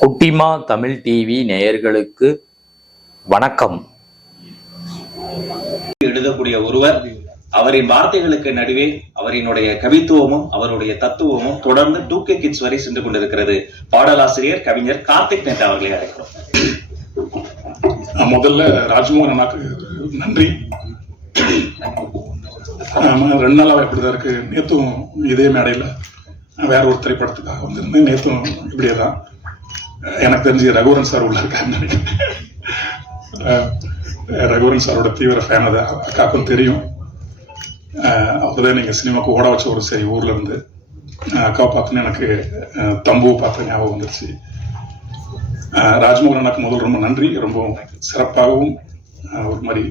குட்டிமா தமிழ் டிவி நேயர்களுக்கு வணக்கம். எழுதக்கூடிய ஒருவர் அவரின் வார்த்தைகளுக்கு நடுவே அவரினுடைய கவித்துவமும் அவருடைய தத்துவமும் தொடர்ந்து டூ கே கிட்ஸ் வரை சென்று கொண்டிருக்கிறது. பாடலாசிரியர் கவிஞர் கார்த்திக் நேதா அவர்களை அழைக்கிறோம். முதல்ல ராஜ்மோகன் அண்ணாக்கு நன்றி. ரெண்டு நாளாக இப்படிதான் இருக்கு. நேத்தும் இதே மேடையில் வேற ஒரு திரைப்படத்துக்காக வந்திருந்தேன். நேத்தும் இப்படியே தான் எனக்கு தெரிஞ்சு ரகுவரன் சார் உள்ள இருக்காருன்னு நினைக்கிறேன். ரகுவரன் சாரோட தீவிர ஃபேன் அது. அக்காக்கும் தெரியும். அப்போதான் நீங்கள் சினிமாவுக்கு ஓட வச்ச ஒரு சரி ஊர்ல இருந்து. அக்காவை பார்த்தோன்னே எனக்கு தம்புவை பார்த்த ஞாபகம் வந்துருச்சு. ராஜ்மோகன் அண்ணாக்கு முதல் ரொம்ப நன்றி. ரொம்ப சிறப்பாகவும் ஒரு மாதிரி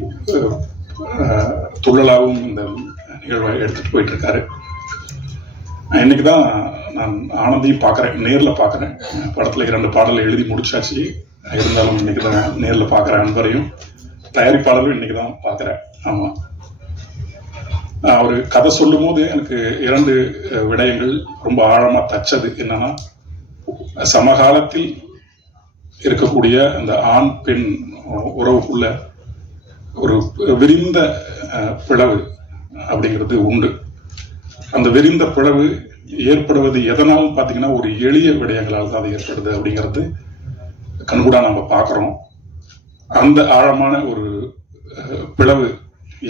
துள்ளலாகவும் இந்த நிகழ்வை எடுத்துட்டு போயிட்டு இருக்காரு. இன்னைக்கு தான் நான் ஆனந்தையும் பார்க்குறேன் நேரில் பார்க்குறேன். படத்தில் இரண்டு பாடலை எழுதி முடிச்சாச்சு. இருந்தாலும் இன்னைக்கு தான் நேரில் பார்க்குறேன் அன்பரையும். தயாரிப்பாளரும் இன்னைக்கு தான் பார்க்குறேன். ஆமாம் அவர் கதை சொல்லும் போது எனக்கு இரண்டு விடயங்கள் ரொம்ப ஆழமாக தச்சது. என்னன்னா சமகாலத்தில் இருக்கக்கூடிய அந்த ஆண் பெண் உறவுக்குள்ள ஒரு விரிந்த பிளவு அப்படிங்கிறது உண்டு. அந்த விரிந்த பிளவு ஏற்படுவது எதனாலும் பார்த்தீங்கன்னா ஒரு எளிய விடயங்களால் தான் அது ஏற்படுது அப்படிங்கிறது கண்கூடா நம்ம பார்க்குறோம். அந்த ஆழமான ஒரு பிளவு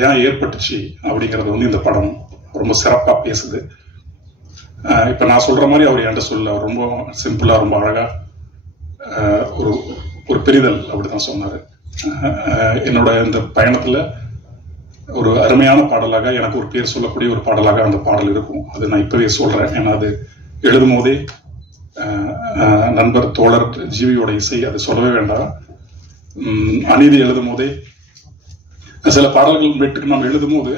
ஏன் ஏற்பட்டுச்சு அப்படிங்கிறது வந்து இந்த படம் ரொம்ப சிறப்பாக பேசுது. இப்போ நான் சொல்கிற மாதிரி அவர் என்கிட்ட சொல்ல ரொம்ப சிம்பிளாக ரொம்ப அழகாக ஒரு ஒரு பெரிதல் அப்படி தான் சொன்னார் என்னோட இந்த பயணத்தில் ஒரு அருமையான பாடலாக எனக்கு ஒரு பேர் சொல்லக்கூடிய ஒரு பாடலாக அந்த பாடல் இருக்கும். அது நான் இப்பவே சொல்றேன். ஏன்னா அது எழுதும் போதே நண்பர் தோழர் ஜீவியோட இசை அது சொல்லவே வேண்டாம். அநீதி எழுதும் போதே சில பாடல்கள் மெட்டுக்கு நம்ம எழுதும் போது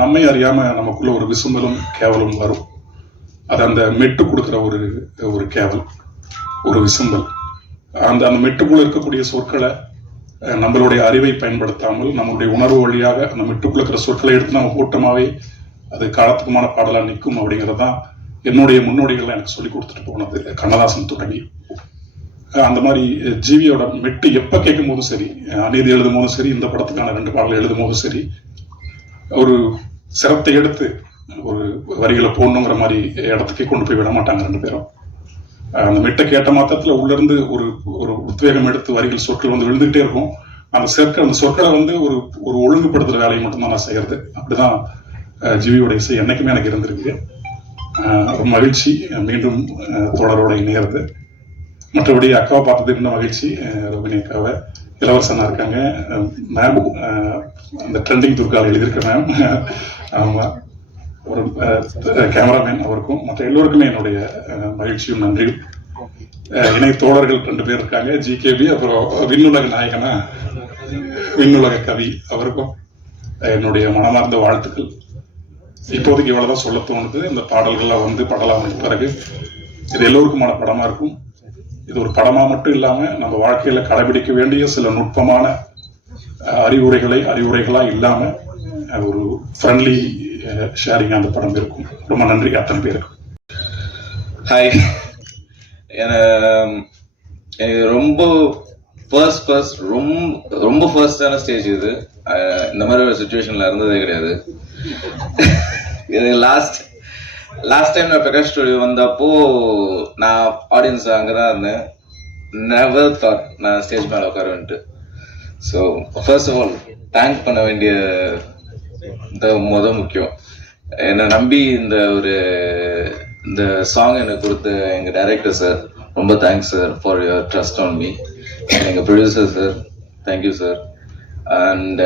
நம்மை அறியாம நமக்குள்ள ஒரு விசும்பலும் கேவலும் வரும். அது அந்த மெட்டு கொடுக்குற ஒரு ஒரு கேவல் ஒரு விசும்பல். அந்த அந்த மெட்டுக்குள்ள இருக்கக்கூடிய சொற்களை நம்மளுடைய அறிவை பயன்படுத்தாமல் நம்மளுடைய உணர்வு வழியாக அந்த மெட்டுக்குள்ள இருக்கிற சொற்களை எடுத்து நம்ம கூட்டமாவே அது காலத்துக்குமான பாடலாக நிற்கும் அப்படிங்கிறது தான் என்னுடைய முன்னோடிகள்லாம் எனக்கு சொல்லி கொடுத்துட்டு போனது கண்ணதாசன் தொடங்கி. அந்த மாதிரி ஜீவியோட மெட்டு எப்ப கேட்கும் போதும் சரி அநீதி எழுதும் போதும் சரி இந்த படத்துக்கான ரெண்டு பாடல் எழுதும் போதும் சரி ஒரு சிரத்தை எடுத்து ஒரு வரிகளை போடணுங்கிற மாதிரி இடத்துக்கே கொண்டு போய் விட மாட்டாங்க ரெண்டு பேரும். அந்த மெட்டை கேட்ட மாத்திரத்துல உள்ள இருந்து ஒரு ஒரு உத்வேகம் எடுத்து வரிகள் சொற்கள் வந்து விழுந்துகிட்டே இருக்கும். அந்த சொற்கள் அந்த சொற்களை வந்து ஒரு ஒரு ஒழுங்குபடுத்துற வேலையை மட்டும்தான் நான் செய்யறது. அப்படிதான் ஜிவியோட இசை என்னைக்குமே எனக்கு இருந்திருக்கு. ரொம்ப மகிழ்ச்சி. மீண்டும் தொடரோட இணையிறது. மற்றபடி அக்காவை பார்த்தது இருந்த மகிழ்ச்சி. ரவினி அக்காவை. இளவரசனா இருக்காங்க. மேம் அந்த ட்ரெண்டிங் துர்காவில் எழுதியிருக்க மேம் ஆமா. ஒரு கேமராமேன் அவருக்கும் மற்ற எல்லோருக்குமே என்னுடைய மகிழ்ச்சியும் நன்றியும். இணை தோழர்கள் ரெண்டு பேர் இருக்காங்க. ஜிகேபி அப்புறம் விண்ணுலக நாயகனா விண்ணுலக கவி அவருக்கும் என்னுடைய மனமார்ந்த வாழ்த்துக்கள். இப்போதைக்கு இவ்வளவுதான் சொல்ல தோணுது. இந்த பாடல்கள்லாம் வந்து படலாம் பிறகு இது எல்லோருக்குமான படமா இருக்கும். இது ஒரு படமா மட்டும் இல்லாம நம்ம வாழ்க்கையில கடைபிடிக்க வேண்டிய சில நுட்பமான அறிவுரைகளை அறிவுரைகளா இல்லாம ஒரு ஃப்ரெண்ட்லி ஷேரிங் அந்த படம் இருக்கும். ரொம்ப நன்றி அத்தனை பேருக்கும் ஹாய் எனக்கு ரொம்ப ஃபர்ஸ்ட் ஃபர்ஸ்ட் ரொம்ப ரொம்ப ஃபர்ஸ்டான ஸ்டேஜ் இது. இந்த மாதிரி ஒரு சுச்சுவேஷன்ல இருந்ததே கிடையாது. இது லாஸ்ட் லாஸ்ட் டைம் நான் பிரகாஷ் ஸ்டுடியோ வந்தப்போ நான் ஆடியன்ஸ் அங்கே தான் இருந்தேன். நெவர் தாட் நான் ஸ்டேஜ் மேலே உட்காருன்ட்டு so first of all thank பண்ண வேண்டிய இந்த முத முக்கியம். என்னை நம்பி இந்த ஒரு இந்த சாங் எனக்கு கொடுத்த எங்கள் டைரக்டர் சார் ரொம்ப thanks sir for your trust on me எங்கள் producer sir thank you sir and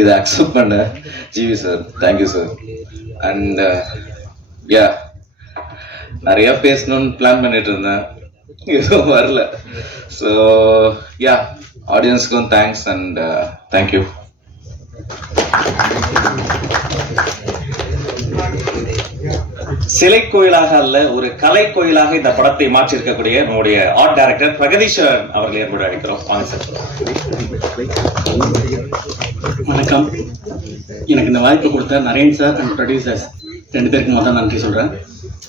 இதை அக்செப்ட் பண்ண GV sir thank you sir and ya நிறைய பேசணும்னு பிளான் பண்ணிட்டு இருந்தேன். எதுவும் வரல. ஸோ யா ஆடியன்ஸ்க்கும் தேங்க்ஸ் அண்ட் தேங்க்யூ சிலை கோயிலாக அல்ல ஒரு கலை கோயிலாக இந்த படத்தை மாற்றி இருக்கக்கூடிய நம்முடைய ஆர்ட் டைரக்டர் பிரகதீஸ்வரன் அவர்களை என்பது அழைக்கிறோம்? வாங்க சார். வணக்கம். எனக்கு இந்த வாய்ப்பு கொடுத்த நரேன் சார் அண்ட் ப்ரொடியூசர்ஸ் ரெண்டு பேருக்கு மொதல் நன்றி சொல்கிறேன்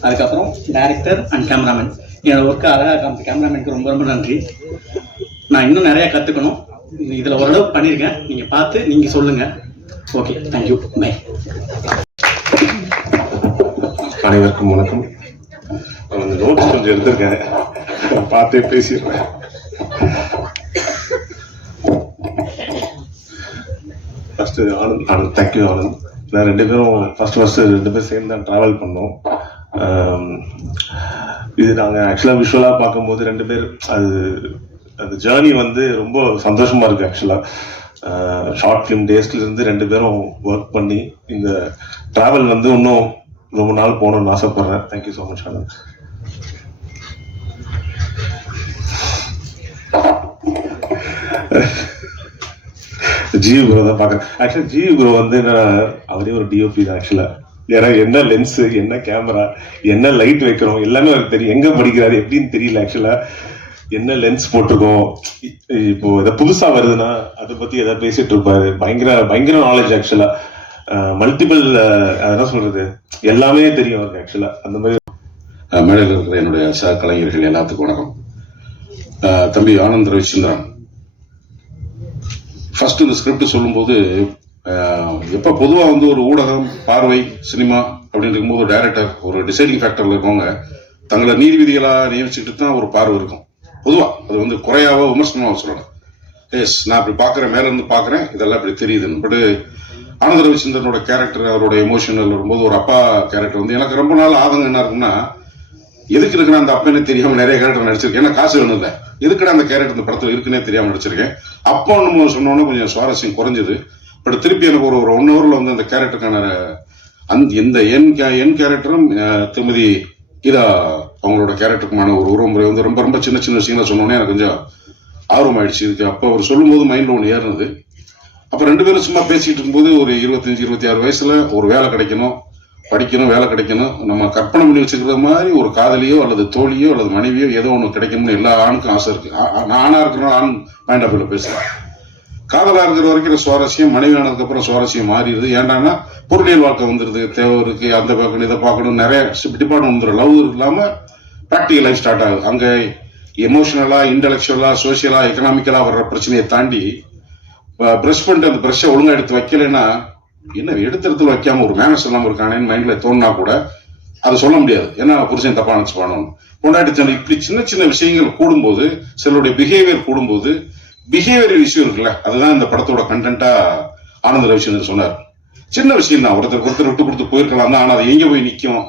அதுக்கப்புறம் டைரக்டர் அண்ட் கேமராமேன் என்னோட ஒர்க்கு அழகாக காமிச்ச கேமராமேனுக்கு ரொம்ப ரொம்ப நன்றி. நான் இன்னும் நிறைய கற்றுக்கணும் இதில் ஓரளவு பண்ணியிருக்கேன் நீங்கள் பார்த்து நீங்கள் சொல்லுங்கள் ஓகே தேங்க்யூ பை அனைவருக்கும் வணக்கம். நான் நோட்ஸ் கொஞ்சம் எடுத்திருக்கேன். பார்த்தே பேசிடுறேன். First Anand Anand thank you Anand. நான் ரெண்டு பேரும் ஃபர்ஸ்ட் ஃபர்ஸ்ட் ரெண்டு பேரும் சேர்ந்து தான் ட்ராவல் பண்ணோம் இது நாங்கள் ஆக்சுவலாக விஷுவலாக பார்க்கும்போது ரெண்டு பேர் அது அந்த ஜேர்னி வந்து ரொம்ப சந்தோஷமா இருக்கு ஆக்சுவலா ஷார்ட் ஃபிலிம் டேஸ்ல இருந்து ரெண்டு பேரும் ஒர்க் பண்ணி இந்த ட்ராவல் வந்து இன்னும் ரொம்ப நாள் போகணும்னு ஆசைப்படுறேன். Thank you so much Anand ji bro தான் பார்க்குறேன் ஆக்சுவலாக ஜிவி ப்ரோ வந்து நான் அவரே ஒரு டிஓபி தான் ஆக்சுவலாக ஏன்னா என்ன லென்ஸு என்ன கேமரா என்ன லைட் வைக்கிறோம் எல்லாமே அவருக்கு தெரியும். எங்கே படிக்கிறாரு எப்படின்னு தெரியல ஆக்சுவலாக என்ன லென்ஸ் போட்டிருக்கோம் இப்போ இதை புதுசா வருதுன்னா அதை பத்தி எதாவது பேசிட்டு இருப்பாரு. பயங்கர பயங்கர நாலேஜ் ஆக்சுவலா மல்டிபிள் அதான் சொல்றது? எல்லாமே தெரியும் அவருக்கு ஆக்சுவலா அந்த மாதிரி. மேடையில் இருக்கிற என்னுடைய சக கலைஞர்கள் எல்லாத்துக்கும் வணக்கம். தம்பி ஆனந்த் ரவிச்சந்திரன். ஃபர்ஸ்ட் இந்த ஸ்கிரிப்ட் சொல்லும்போது எப்போ பொதுவாக வந்து ஒரு ஊடகம் பார்வை சினிமா அப்படின்னு இருக்கும்போது ஒரு டைரக்டர் ஒரு டிசைடிங் ஃபேக்டரில் இருக்கவங்க தங்களை நீதிபதிகளாக நியமிச்சுக்கிட்டு தான் ஒரு பார்வை இருக்கும். பொதுவா அது வந்து குறையாவோ விமர்சனமாக சொல்லணும் எஸ் நான் இப்படி பார்க்குறேன் மேலேருந்து பார்க்குறேன் இதெல்லாம் இப்படி தெரியுதுன்னு. பட் ஆனந்த ரவிச்சந்திரனோட கேரக்டர் அவரோட எமோஷனல் வரும்போது ஒரு அப்பா கேரக்டர் வந்து எனக்கு ரொம்ப நாள் ஆதங்கம் என்ன இருக்குன்னா எதுக்கு இருக்கிற அந்த அப்பனே தெரியாமல் நிறைய கேரக்டர் நடிச்சிருக்கேன். ஏன்னா காசு வேணும் இல்லை. எதுக்குடா அந்த கேரக்டர் இந்த படத்தில் இருக்குன்னே தெரியாமல் நடிச்சிருக்கேன். அப்போ நம்ம சொன்னோன்னே கொஞ்சம் சுவாரஸ்யம் குறைஞ்சது. பட் திருப்பி எனக்கு ஒரு ஒரு ஒன் ஹவரில் வந்து அந்த கேரக்டருக்கான அந்த எந்த என் கே- என் கேரக்டரும் திருமதி இதா அவங்களோட கேரக்டருக்குமான ஒரு உறவுமுறை வந்து ரொம்ப ரொம்ப சின்ன சின்ன விஷயங்களை சொன்னோன்னே எனக்கு கொஞ்சம் ஆர்வம் ஆயிடுச்சு இருக்கு அப்போ அவர் சொல்லும்போது மைண்ட்ல ஒன்று ஏறினது. அப்ப ரெண்டு பேரும் சும்மா பேசிகிட்டு இருக்கும்போது ஒரு இருபத்தஞ்சு இருபத்தி ஆறு வயசுல ஒரு வேலை கிடைக்கணும் படிக்கணும் வேலை கிடைக்கணும். நம்ம கற்பனை பண்ணி வச்சுக்கிற மாதிரி ஒரு காதலியோ அல்லது தோழியோ அல்லது மனைவியோ ஏதோ ஒன்று கிடைக்கணும்னு எல்லா ஆணுக்கும் ஆசை இருக்கு. நான் ஆணாக இருக்கிறோம் ஆண் மைண்ட் ஆஃப் பேசுறேன். காதலா இருக்கிற வரைக்கும் சுவாரஸ்யம் மனைவியானதுக்கு அப்புறம் சுவாரஸ்யம் மாறிடுது. ஏன்டான்னா பொருளியல் வாழ்க்கை வந்துருது தேவை இருக்கு அந்த பார்க்கணும் இதை பார்க்கணும். நிறைய டிபார்ட்மெண்ட் வந்துடும் லவ் இல்லாம ப்ராக்டிகல் லைஃப் ஸ்டார்ட் ஆகுது. அங்க எமோஷனலா இன்டலெக்சுவலா சோசியலா எக்கனாமிக்கலா வர்ற பிரச்சனையை தாண்டி ப்ரஷ் பண்ணிட்டு அந்த ப்ரஷ்ஷை ஒழுங்கா எடுத்து வைக்கலைன்னா என்ன எடுத்து எடுத்து வைக்காம ஒரு மேனஸ் இல்லாமல் இருக்கானேன்னு மைண்ட்ல தோணுனா கூட அதை சொல்ல முடியாது. ஏன்னா புருஷன் தப்பா பண்ணணும் பொண்டாட்டி இப்படி சின்ன சின்ன விஷயங்கள் கூடும்போது சிலருடைய பிஹேவியர் கூடும்போது பிஹேவியர் இஷ்யூ இருக்குல்ல அதுதான் இந்த படத்தோட கண்டென்ட்டா ஆனந்த ரவிச்சந்திரன் சொன்னார். சின்ன விஷயம் தான் ஒருத்தர் ஒருத்தர் விட்டு கொடுத்து போயிருக்கலாம் தான் ஆனால் அது எங்கே போய் நிற்கும்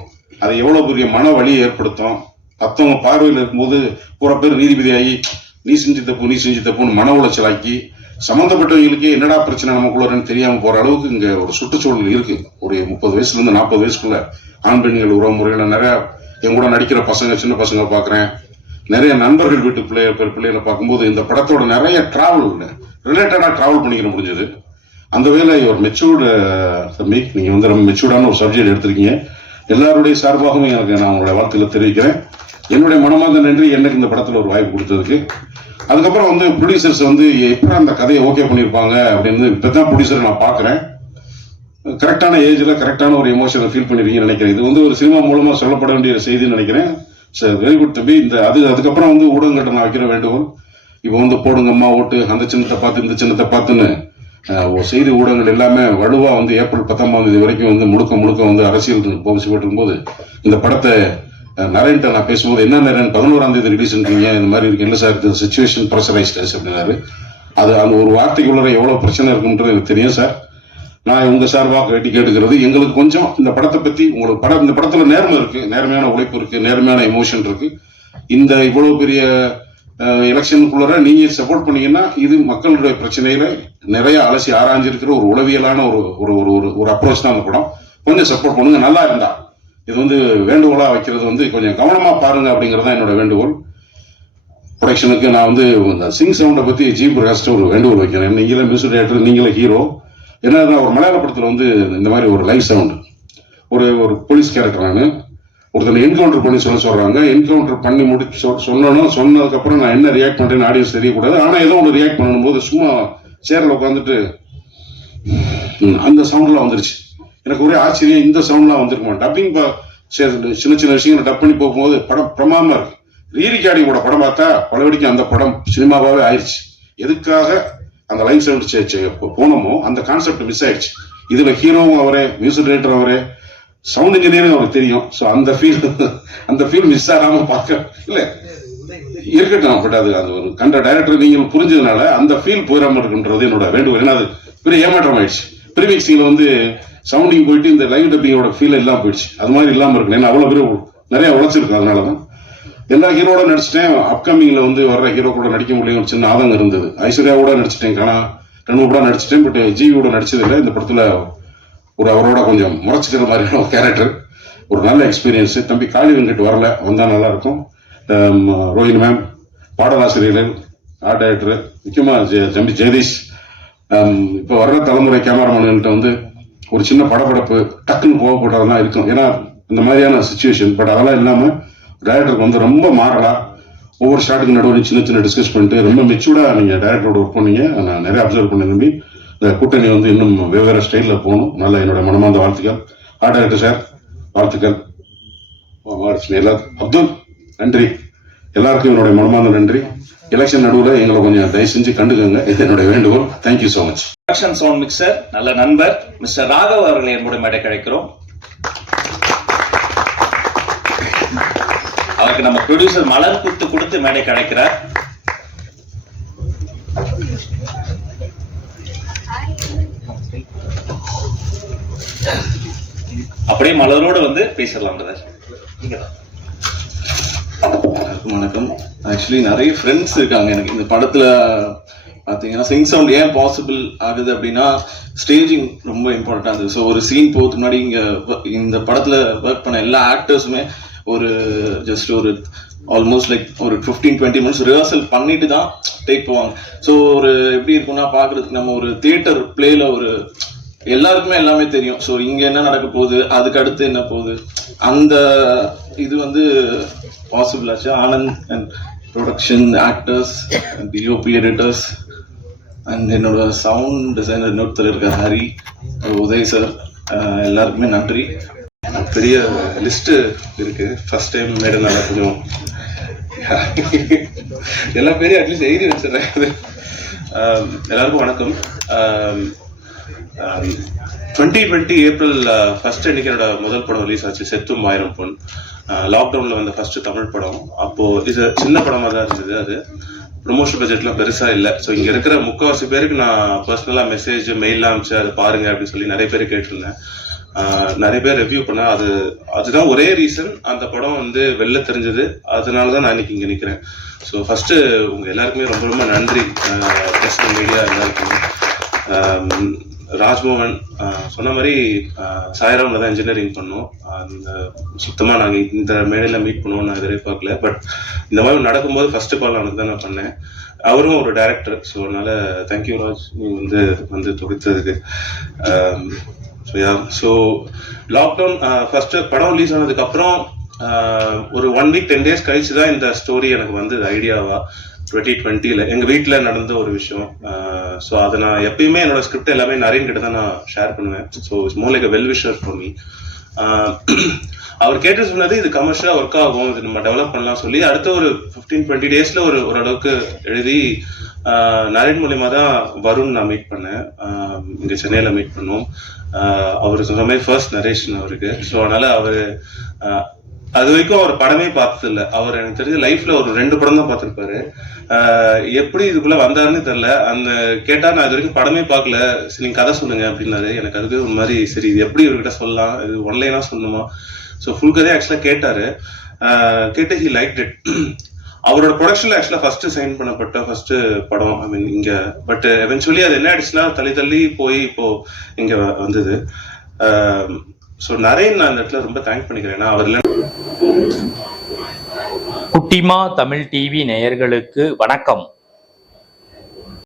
அது எவ்வளோ பெரிய மன வலியை ஏற்படுத்தும்? மத்தவங்க பார்வையில் இருக்கும்போது பூரா பேர் நீதிபதியாகி நீ செஞ்சு தப்பு நீ செஞ்சு தப்புன்னு மன உளைச்சலாக்கி சம்மந்தப்பட்டவங்களுக்கு என்னடா பிரச்சனை நமக்குள்ளன்னு தெரியாமல் போகிற அளவுக்கு இங்கே ஒரு சுற்றுச்சூழல் இருக்குது ஒரு முப்பது வயசுலேருந்து நாற்பது வயசுக்குள்ள ஆண் பெண்கள் உறவு முறையில் நிறையா என் கூட நடிக்கிற பசங்க சின்ன பசங்க பார்க்குறேன். நிறைய நண்பர்கள் வீட்டு பிள்ளைய பிற பிள்ளைகளை பார்க்கும்போது இந்த படத்தோட நிறைய டிராவல் ரிலேட்டடாக டிராவல் பண்ணிக்கிற முடிஞ்சது. அந்த வேலை ஒரு மெச்சூர்டு தம்பி நீங்கள் வந்து ரொம்ப மெச்சூர்டான ஒரு சப்ஜெக்ட் எடுத்திருக்கீங்க. எல்லாருடைய சார்பாகவும் எனக்கு நான் உங்களுடைய வாழ்த்துக்களை தெரிவிக்கிறேன். என்னுடைய மனமார்ந்த நன்றி. எனக்கு இந்த படத்தில் ஒரு வாய்ப்பு கொடுத்ததுக்கு. அதுக்கப்புறம் வந்து ப்ரொடியூசர்ஸ் வந்து எப்படி அந்த கதையை ஓகே பண்ணியிருப்பாங்க அப்படின்னு இப்பதான் ப்ரொடியூசரை நான் பார்க்குறேன். கரெக்டான ஏஜில் கரெக்டான ஒரு எமோஷனை ஃபீல் பண்ணிருக்கீங்கன்னு நினைக்கிறேன். இது வந்து ஒரு சினிமா மூலமாக சொல்லப்பட வேண்டிய செய்தின்னு நினைக்கிறேன். சார் வெரி குட் தம்பி. இந்த அது அதுக்கப்புறம் வந்து ஊடகங்கள்ட்ட நான் வைக்கிற வேண்டுகோள். இப்போ வந்து போடுங்கம்மா ஓட்டு அந்த சின்னத்தை பார்த்து இந்த சின்னத்தை பார்த்துன்னு ஒரு செய்தி ஊடகங்கள் எல்லாமே வலுவா வந்து ஏப்ரல் பத்தாம் தேதி வரைக்கும் வந்து முழுக்க முழுக்க வந்து அரசியல் போட்டு போது இந்த படத்தை அஹ், நரேன்ட்ட நான் பேசும்போது என்ன நரேன் பதினோராம் தேதி ரிலீஸ் பண்ணுறீங்க இந்த மாதிரி இருக்கு. இல்லை சார் இது சுச்சுவேஷன் ப்ரெஷரைஸ்டஸ் அப்படின்னாரு. அது அந்த ஒரு வார்த்தைக்குள்ளே எவ்வளோ பிரச்சனை இருக்குன்றது எனக்கு தெரியும் சார். நான் உங்க சார்பாக வேட்டி கேட்டுக்கிறது. எங்களுக்கு கொஞ்சம் இந்த படத்தை பத்தி உங்களுக்கு படம் இந்த படத்துல நேர்மை இருக்கு. நேர்மையான உழைப்பு இருக்கு. நேர்மையான எமோஷன் இருக்கு. இந்த இவ்வளவு பெரிய எலெக்ஷனுக்குள்ள நீங்க சப்போர்ட் பண்ணீங்கன்னா இது மக்களுடைய பிரச்சனையில நிறைய அலசி ஆராய்ஞ்சிருக்கிற ஒரு உளவியலான ஒரு ஒரு ஒரு ஒரு ஒரு அப்ரோச் தான் அந்த படம். கொஞ்சம் சப்போர்ட் பண்ணுங்க. நல்லா இருந்தா. இது வந்து வேண்டுகோளா வைக்கிறது வந்து கொஞ்சம் கவனமா பாருங்க அப்படிங்கறது தான் என்னோட வேண்டுகோள். ப்ரொடக்ஷனுக்கு நான் வந்து இந்த சிங் சவுண்டை பத்தி ஜி பிரகாஷ்ட ஒரு வேண்டுகோள் வைக்கிறேன். நீங்களே மியூசிக் டைரக்டர் நீங்களே ஹீரோ என்னதுன்னா ஒரு மலையாள படத்தில் வந்து இந்த மாதிரி ஒரு லைவ் சவுண்டு ஒரு ஒரு போலீஸ் கேரக்டர் நான் ஒருத்தனை என்கவுண்டர் பண்ணி சொல்ல சொல்கிறாங்க என்கவுண்டர் பண்ணி முடிச்சு சொ- சொல்லணும் சொன்னதுக்கப்புறம் நான் என்ன ரியாக்ட் பண்ணுறேன்னு ஆடியன்ஸ் தெரியக்கூடாது. ஆனால் ஏதோ ஒன்று ரியாக்ட் பண்ணும்போது சும்மா சேரில் உட்காந்துட்டு அந்த சவுண்ட்லாம் வந்துருச்சு. எனக்கு ஒரே ஆச்சரியம் இந்த சவுண்ட்லாம் டப்பிங் மாட்டேன். டப்பிங் சின்ன சின்ன விஷயங்கள் டப் பண்ணி போகும்போது படம் பிரமாமா இருக்கு. ரீரிகார்டிங்கோட படம் பார்த்தா பலவடிக்கும் அந்த படம் சினிமாவாகவே ஆயிடுச்சு எதுக்காக அந்த லைன் சவுண்ட் போனோமோ அந்த கான்செப்ட் மிஸ் ஆயிடுச்சு. இதுல ஹீரோவும் அவரே மியூசிக் டைரக்டர் அவரே சவுண்ட் இன்ஜினியரும் அவருக்கு தெரியும். ஸோ அந்த ஃபீல் அந்த ஃபீல் மிஸ் ஆகாம பார்க்க இல்ல? இருக்கட்டும் பட் அது அது ஒரு கண்ட டைரக்டர் நீங்கள் புரிஞ்சதுனால அந்த ஃபீல் போயிடாம இருக்குன்றது என்னோட வேண்டுகோள். ஏன்னா அது பெரிய ஏமாற்றம் ஆயிடுச்சு. ப்ரீமிக்ஸிங்ல வந்து சவுண்டிங் போயிட்டு இந்த லைவ் டப்பிங்கோட ஃபீல் எல்லாம் போயிடுச்சு. அது மாதிரி இல்லாம இருக்கு ஏன்னா அவ்வளவு பேர் நிறைய உழைச்சிருக்கு அதனாலதான். எல்லா ஹீரோட நடிச்சிட்டேன். அப்கமிங்ல வந்து வர்ற ஹீரோ கூட நடிக்க முடியும் ஒரு சின்ன ஆதங்கம் இருந்தது. ஐஸ்வர்யாவோட நடிச்சிட்டேன் கானா. ரெண்டு மூணு நடிச்சிட்டேன் பட் ஜிவியோட நடிச்சது இல்லை. இந்த படத்துல ஒரு அவரோட கொஞ்சம் முறைச்சிக்கிற மாதிரியான ஒரு கேரக்டர் ஒரு நல்ல எக்ஸ்பீரியன்ஸ் தம்பி காளி வெங்கட் வரல. வந்தா நல்லா இருக்கும். மேம் பாடலாசிரியர்கள் ஆர்ட் டைரக்டர் முக்கியமா ஜெ- தம்பி ஜெகதீஷ். இப்போ வர்ற தலைமுறை கேமராமேன்கிட்ட வந்து ஒரு சின்ன படபடப்பு டக்குன்னு கோவப்படுறதெல்லாம் இருக்கும். ஏன்னா இந்த மாதிரியான சுச்சுவேஷன் பட் அதெல்லாம் இல்லாமல் டைரக்டருக்கு வந்து ரொம்ப மாறலா. ஒவ்வொரு ஷாட்டுக்கு நடுவில் சின்ன சின்ன டிஸ்கஸ் பண்ணிட்டு ரொம்ப மெச்சூர்டாக நீங்கள் டைரக்டரோட ஒர்க் பண்ணீங்க. நான் நிறைய அப்சர்வ் பண்ண நம்பி இந்த கூட்டணி வந்து இன்னும் வெவ்வேறு ஸ்டைலில் போகணும். நல்ல என்னோட மனமார்ந்த வாழ்த்துக்கள். ஆர்ட் டேரக்டர் சார் வாழ்த்துக்கள். வாழ்த்துக்கள் அப்துல் நன்றி. எல்லாருக்கும் என்னுடைய மனமார்ந்த நன்றி. எலெக்ஷன் நடுவில் எங்களை கொஞ்சம் தயவு செஞ்சு கண்டுக்கோங்க. இது என்னுடைய வேண்டுகோள். Thank you so much production sound mixer நல்ல நண்பர் மிஸ்டர் ராகவ் அவர்களை என்னுடைய மேடை கிடைக்கிறோம் அவருக்கு நம்ம ப்ரொடியூசர் மலர் குத்து கொடுத்து மேடை கிடைக்கிறார் அப்படியே மலரோட வந்து பேசிடலாம் பிரதர் வணக்கம். ஆக்சுவலி நிறைய ஃப்ரெண்ட்ஸ் இருக்காங்க எனக்கு. இந்த படத்துல பார்த்தீங்கன்னா சிங் சவுண்ட் ஏன் பாசிபிள் ஆகுது அப்படின்னா ஸ்டேஜிங் ரொம்ப இம்பார்ட்டன்ட் ஆகுது ஸோ ஒரு சீன் போகிறதுக்கு முன்னாடி இங்கே இந்த படத்தில் ஒர்க் பண்ண எல்லா ஆக்டர்ஸுமே ஒரு ஜஸ்ட் ஒரு ஆல்மோஸ்ட் லைக் ஒரு ஃபிஃப்டீன் டுவெண்ட்டி மினிட்ஸ் ரிஹர்சல் பண்ணிட்டு தான் டேக் போவாங்க. ஸோ ஒரு எப்படி இருக்கும்னா பார்க்குறதுக்கு நம்ம ஒரு தியேட்டர் பிளேல ஒரு எல்லாருக்குமே எல்லாமே தெரியும். ஸோ இங்க என்ன நடக்க போகுது அதுக்கு அடுத்து என்ன போகுது அந்த இது வந்து பாசிபிள் ஆச்சு. Anand and production actors DOP editors and என்னோட சவுண்ட் டிசைனர் இன்னொருத்தர் இருக்கார் ஹரி உதய் சார் எல்லாருக்குமே நன்றி. பெரிய லிஸ்ட் இருக்கு. ஃபர்ஸ்ட் டைம் மேடனால கொஞ்சம் எல்லா பேரையும் அட்லீஸ்ட் எழுதி வச்சிடுறேன். எல்லாருக்கும் வணக்கம். டுவெண்ட்டி டுவெண்ட்டி ஏப்ரல் ஃபர்ஸ்ட் அன்னைக்கு என்னோட முதல் படம் ரிலீஸ் ஆச்சு. செத்தும் ஆயிரம் பொன். லாக்டவுன்ல வந்த ஃபர்ஸ்ட் தமிழ் படம். அப்போது இது சின்ன படமா தான் இருந்தது அது. ப்ரொமோஷன் பட்ஜெட்லாம் பெருசாக இல்லை. ஸோ இங்கே இருக்கிற முக்கால்வாசி பேருக்கு நான் பர்சனலாக மெசேஜ் மெயிலாம் அனுப்பிச்சு அதை பாருங்க அப்படின்னு சொல்லி நிறைய பேர் கேட்டிருந்தேன். நிறைய பேர் ரிவ்யூ பண்ண அது அதுதான் ஒரே ரீசன் அந்த படம் வந்து வெளில தெரிஞ்சது. அதனால தான் நான் இன்னைக்கு இங்கே நிற்கிறேன் ஸோ ஃபஸ்ட்டு உங்கள் எல்லாருக்குமே ரொம்ப ரொம்ப நன்றி. பிரஸ் மீடியா எல்லாருக்குமே. ராஜ்மோகன் சொன்ன மாதிரி சாயராமில் தான் இன்ஜினியரிங் பண்ணோம். அந்த சுத்தமாக நாங்கள் இந்த மேடையில் மீட் பண்ணுவோம் நான் எதிர்பார்க்கல பட் இந்த மாதிரி நடக்கும்போது ஃபஸ்ட்டு கால் ஆனது தான் நான் பண்ணேன். அவரும் ஒரு டைரக்டர் ஸோ அதனால் தேங்க்யூ ராஜ். நீ வந்து வந்து தொகுத்ததுக்கு யா ஸோ லாக்டவுன் ஃபர்ஸ்ட் படம் ரிலீஸ் ஆனதுக்கு அப்புறம் uh, ஒரு ஒன் வீக் டென் டேஸ் கழிச்சு தான் இந்த ஸ்டோரி எனக்கு வந்தது ஐடியாவா டுவெண்ட்டி டுவெண்ட்டியில் எங்கள் வீட்டில் நடந்த ஒரு விஷயம். Uh, ஸோ அதை நான் எப்பயுமே என்னோட ஸ்கிரிப்ட் எல்லாமே நிறைய கிட்ட தான் நான் ஷேர் பண்ணுவேன். So it's more like well wisher for me அவர் கேட்டு சொன்னது இது கமர்ஷியலாக ஒர்க் ஆகும் இது நம்ம டெவலப் பண்ணலாம் சொல்லி அடுத்த ஒரு ஃபிஃப்டீன் டுவெண்ட்டி டேஸில் ஒரு ஓரளவுக்கு எழுதி நரேன் மூலியமா தான் வருண் நான் மீட் பண்ணேன். இங்கே இங்க சென்னையில மீட் பண்ணோம். அவர் சொன்ன மாதிரி ஃபர்ஸ்ட் நரேஷன் அவருக்கு. ஸோ அதனால அவர் அது வரைக்கும் அவர் படமே பார்த்தது இல்லை அவர் எனக்கு தெரிஞ்ச லைஃப்ல ஒரு ரெண்டு படம் தான் பார்த்துருப்பாரு. எப்படி இதுக்குள்ள வந்தாருன்னு தெரியல. அந்த கேட்டா நான் இது வரைக்கும் படமே பார்க்கல. சரி நீங்க கதை சொல்லுங்க அப்படின்னாரு. எனக்கு அதுக்கு ஒரு மாதிரி சரி இது எப்படி இவர்கிட்ட சொல்லலாம்? இது ஒன்லைனா சொல்லணுமா? ஸோ ஃபுல் கதையை ஆக்சுவலாக கேட்டார் கேட்டு ஹி லைக் இட் அவரோட ப்ரொடக்ஷனில் ஆக்சுவலாக ஃபஸ்ட்டு சைன் பண்ணப்பட்ட ஃபஸ்ட்டு படம் ஐ மீன் இங்கே பட் எவென்ச்சுவலி அது என்ன ஆயிடுச்சுன்னா தள்ளி தள்ளி போய் இப்போ இங்கே வந்தது. ஸோ நரேன் நான் இந்த இடத்துல ரொம்ப தேங்க் பண்ணிக்கிறேன். ஏன்னா அவர் குட்டிமா தமிழ் டிவி நேயர்களுக்கு வணக்கம்.